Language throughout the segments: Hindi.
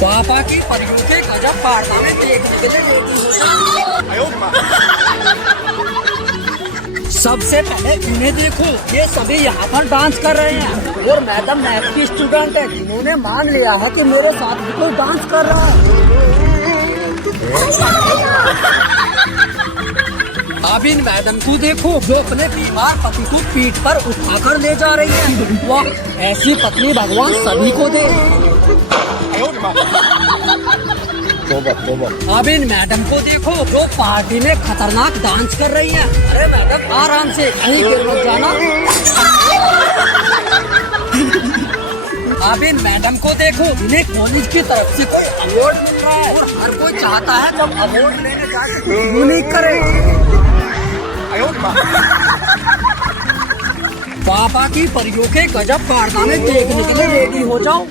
पापा की परियों के गजब कारनामे देखने के लिए रेडी हो जाओ। सबसे पहले इन्हें देखो, ये सभी यहाँ पर डांस कर रहे हैं और मैडम मैथ की स्टूडेंट है जिन्होंने मान लिया है कि मेरे साथ भी कोई डांस कर रहा है। अब इन मैडम को देखो जो अपने बीमार पति को पीठ पर उठाकर ले जा रही है। वाह, ऐसी पत्नी भगवान सभी को दे। अब इन मैडम को देखो जो पार्टी में खतरनाक डांस कर रही है। अरे मैडम आराम से, कहीं गिर मत जाना। अब इन मैडम को देखो, इन्हें कॉलेज की तरफ से कोई अवार्ड मिल रहा है और हर कोई चाहता है जब अवार्ड लेने जाके यूनिक करे। पापा की परियों के गजब कारनामे देखने के लिए रेडी हो जाओ।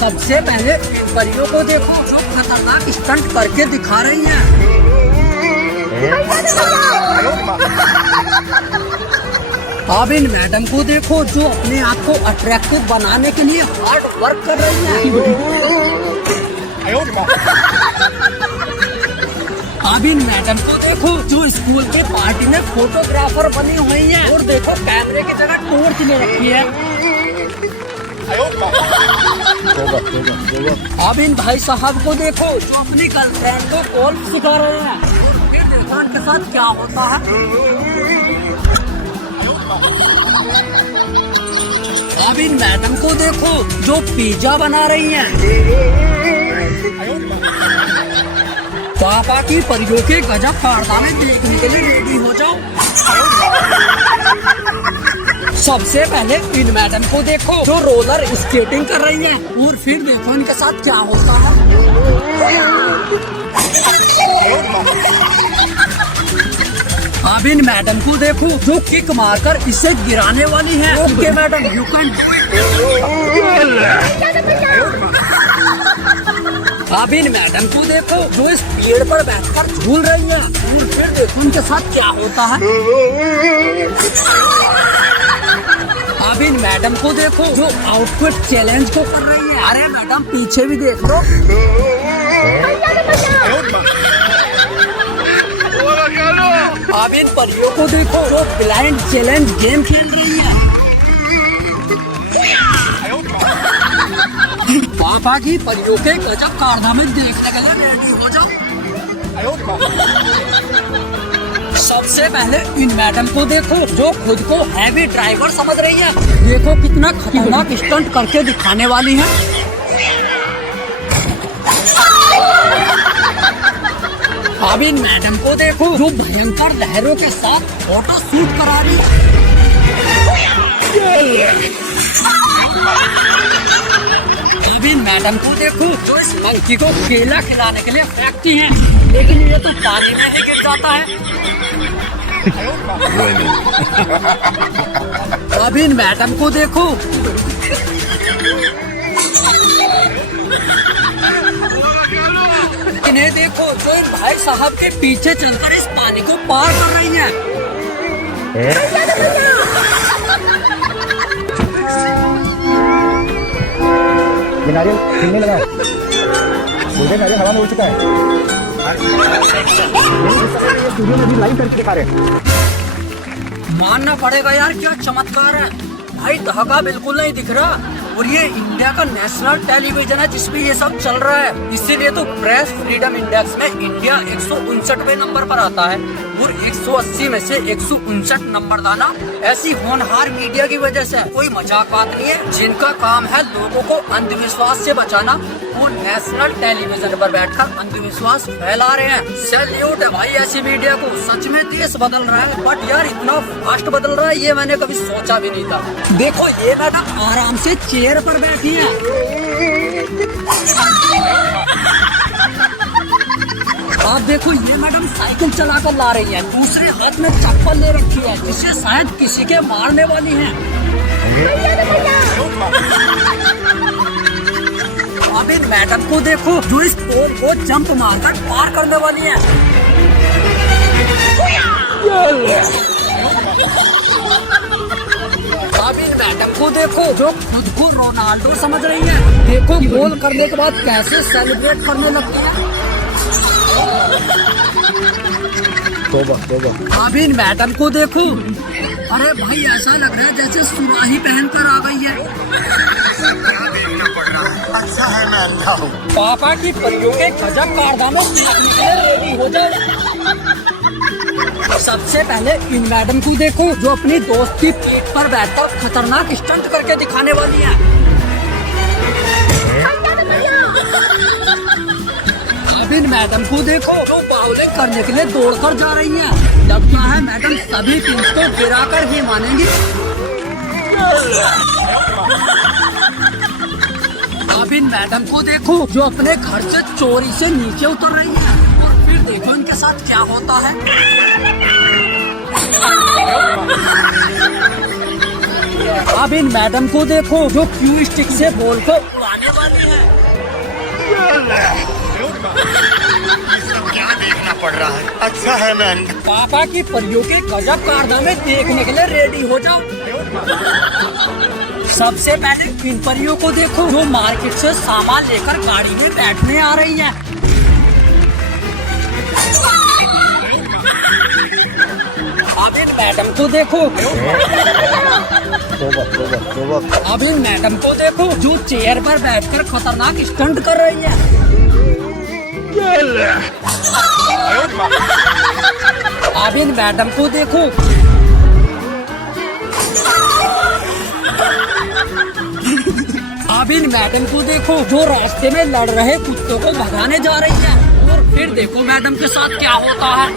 सबसे पहले इन परियों को देखो जो खतरनाक स्टंट करके दिखा रही हैं। अब इन मैडम को देखो जो अपने आप को अट्रैक्टिव बनाने के लिए हार्ड वर्क कर रही हैं। अब इन मैडम को देखो जो स्कूल के पार्टी में फोटोग्राफर बनी हुई हैं और देखो कैमरे की जगह टॉर्च ले रखी है। अब इन भाई साहब को देखो जो अपनी गर्लफ्रेंड को गोल्फ सिखा रहे हैं। फिर देखो उनके साथ क्या होता है। अब इन मैडम को देखो जो पिज्जा बना रही हैं। पापा की परियों के गजब कारनामे देखने के लिए रेडी हो जाओ। सबसे पहले इन मैडम को देखो जो रोलर स्केटिंग कर रही है और फिर देखो इनके साथ क्या होता है। अब इन मैडम को देखो जो किक मारकर इसे गिराने वाली है। Okay madam, you can. अब इन मैडम को देखो जो इस पेड़ पर बैठकर झूल रही है और फिर देखो उनके साथ क्या होता है। अब इन मैडम को देखो जो आउटफिट चैलेंज को कर रही है। अरे मैडम पीछे भी देख लो। अब इन परियों को देखो जो ब्लाइंड चैलेंज गेम खेल रही है। पापा की परियों के गजब कारनामे देखने के लिए रेडी हो जाओ। सबसे पहले इन मैडम को देखो जो खुद को हैवी ड्राइवर समझ रही है। देखो कितना खतरनाक स्टंट करके दिखाने वाली है। अब इन मैडम को देखो जो भयंकर लहरों के साथ फोटो शूट करा रही है। अब इन मैडम को देखो जो इस मंकी को केला खिलाने के लिए फेंकती हैं, लेकिन ये तो पानी में ही गिर जाता है। अब इन मैडम को देखो इन्हें देखो जो इन भाई साहब के पीछे चलकर इस पानी को पार कर रही हैं। नारियल खिलने लगा है। नारियल हवा में उड़ चुका है। स्टूडियो में भी लाइव करके दिखा रहे। मानना पड़ेगा यार, क्या चमत्कार है भाई। दहका बिल्कुल नहीं दिख रहा और ये इंडिया का नेशनल टेलीविजन है जिसपे ये सब चल रहा है। इसीलिए तो प्रेस फ्रीडम इंडेक्स में इंडिया 159वें नंबर पर आता है और 180 में से 159 नंबर लाना ऐसी होनहार मीडिया की वजह से कोई मजाक बात नहीं है। जिनका काम है लोगों को अंधविश्वास से बचाना, वो नेशनल टेलीविजन पर बैठकर अंधविश्वास फैला रहे हैं। सैल्यूट है भाई ऐसी मीडिया को। सच में देश बदल रहा है, बट यार इतना फास्ट बदल रहा है ये मैंने कभी सोचा भी नहीं था। देखो ये मैडम आराम से चेयर पर बैठी है। आप देखो ये मैडम साइकिल चलाकर ला रही है, दूसरे हाथ में चप्पल ले रखी है जिससे शायद किसी के मारने वाली है। अब इन मैडम को देखो जो इस पोल को जंप मारकर पार करने वाली है। अब इन मैडम को देखो जो खुद को रोनाल्डो समझ रही है। देखो गोल करने के बाद कैसे सेलिब्रेट करने लगती है। तोबा तोबा। अब इन मैडम को देखो, अरे भाई ऐसा लग रहा है जैसे सुराही पहनकर आ गई है। अच्छा है मैं अंधा हूँ। पापा की परियों के गजब कारनामे देखने के लिए रेडी हो जाए। सबसे पहले इन मैडम को देखो जो अपनी दोस्त की पीठ पर बैठकर खतरनाक स्टंट करके दिखाने वाली है। अब इन मैडम को देखो जो बाउलिंग करने के लिए दौड़कर जा रही है। लगता है मैडम सभी पिंच को गिराकर ही मानेंगी। अब इन मैडम को देखो जो अपने घर से चोरी से नीचे उतर रही है। और फिर देखो इनके साथ क्या होता है। अब इन मैडम को देखो जो क्यू स्टिक से बॉल को उड़ाने वाली है। क्या देखना पड़ रहा है। अच्छा है मैं अंधा। पापा की परियों के गजब कारनामे देखने के लिए रेडी हो जाओ। सबसे पहले इन परियों को देखो जो मार्केट से सामान लेकर गाड़ी में बैठने आ रही है। अब इन मैडम को देखो तोबा तोबा तोबा। अब इन मैडम को देखो जो चेयर पर बैठकर खतरनाक स्टंट कर रही है। अब इन मैडम को देखो अब इन मैडम को देखो जो रास्ते में लड़ रहे कुत्तों को भगाने जा रही है। और फिर देखो मैडम के साथ क्या होता है।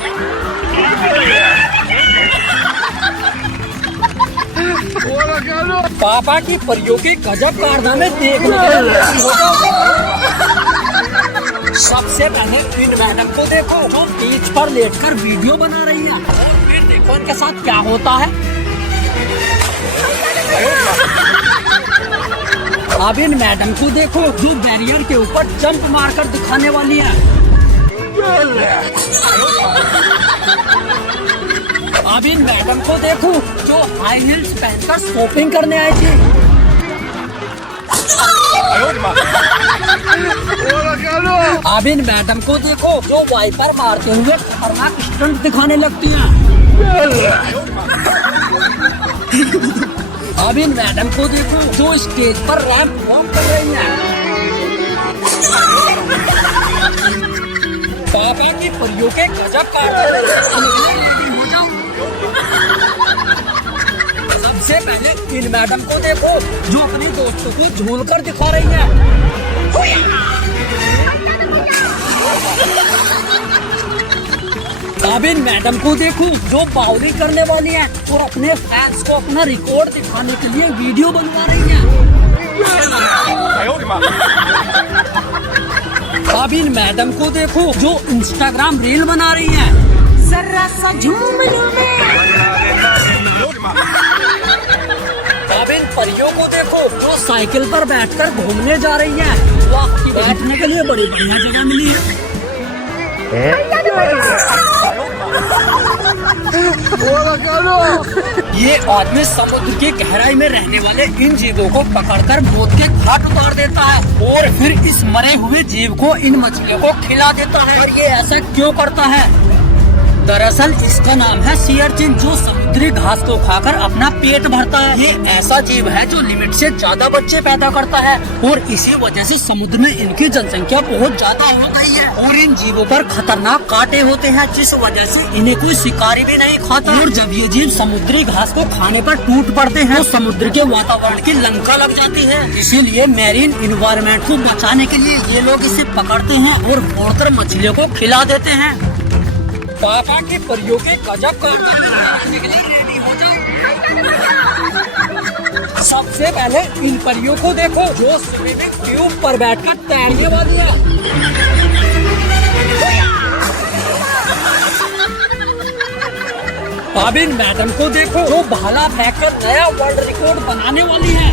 पापा की परियों की गजब कारनामे देखने के लिए रेडी हो जाओ। सबसे पहले इन मैडम को देखो जो बीच पर लेटकर वीडियो बना रही है। और फिर देखो इनके साथ क्या होता है। अब इन मैडम को देखो जो बैरियर के ऊपर जंप मारकर दिखाने वाली है। अब इन मैडम को देखो जो हाई हील्स पहनकर शॉपिंग करने आई थी। अब इन मैडम को देखो जो वाइपर मारते हुए खतरनाक स्टंट दिखाने लगती है। अब इन मैडम को देखो जो स्टेज पर रैंप वॉक कर रही है। पापा की परियों के गजब कारनामे हो जाओ। सबसे पहले इन मैडम को देखो जो अपनी दोस्तों को झूल कर दिखा रही है। अब इन मैडम को देखो जो बाउलिंग करने वाली है और अपने फैंस को अपना रिकॉर्ड दिखाने के लिए वीडियो बनवा रही है। अब इन मैडम को देखो जो इंस्टाग्राम रील बना रही है। जरा सा झूम लूं मैं। अब इन परियों को देखो जो साइकिल पर बैठकर घूमने जा रही है। वाह, बैठने के लिए बड़ी बढ़िया जगह मिली है। ये आदमी समुद्र की गहराई में रहने वाले इन जीवों को पकड़कर मौत के घाट उतार देता है और फिर इस मरे हुए जीव को इन मछलियों को खिला देता है। और ये ऐसा क्यों करता है? दरअसल इसका नाम है सी अर्चिन जो समुद्री घास को खाकर अपना पेट भरता है। ये ऐसा जीव है जो लिमिट से ज्यादा बच्चे पैदा करता है और इसी वजह से समुद्र में इनकी जनसंख्या बहुत ज्यादा हो गई है। और इन जीवों पर खतरनाक कांटे होते हैं जिस वजह से इन्हें कोई शिकारी भी नहीं खाता। और जब ये जीव समुद्री घास को खाने पर टूट पड़ते हैं तो समुद्र के वातावरण की लंका लग जाती है। इसीलिए मैरीन इन्वायरमेंट को बचाने के लिए ये लोग इसे पकड़ते हैं और फोड़कर मछलियों को खिला देते हैं। पापा की परियों के गजब करने के लिए रेडी हो जाओ। सबसे पहले इन परियों को देखो जो स्विमिंग ट्यूब पर बैठकर तैरने वाली है। अब इन मैडम को देखो जो भाला फेंककर नया वर्ल्ड रिकॉर्ड बनाने वाली है।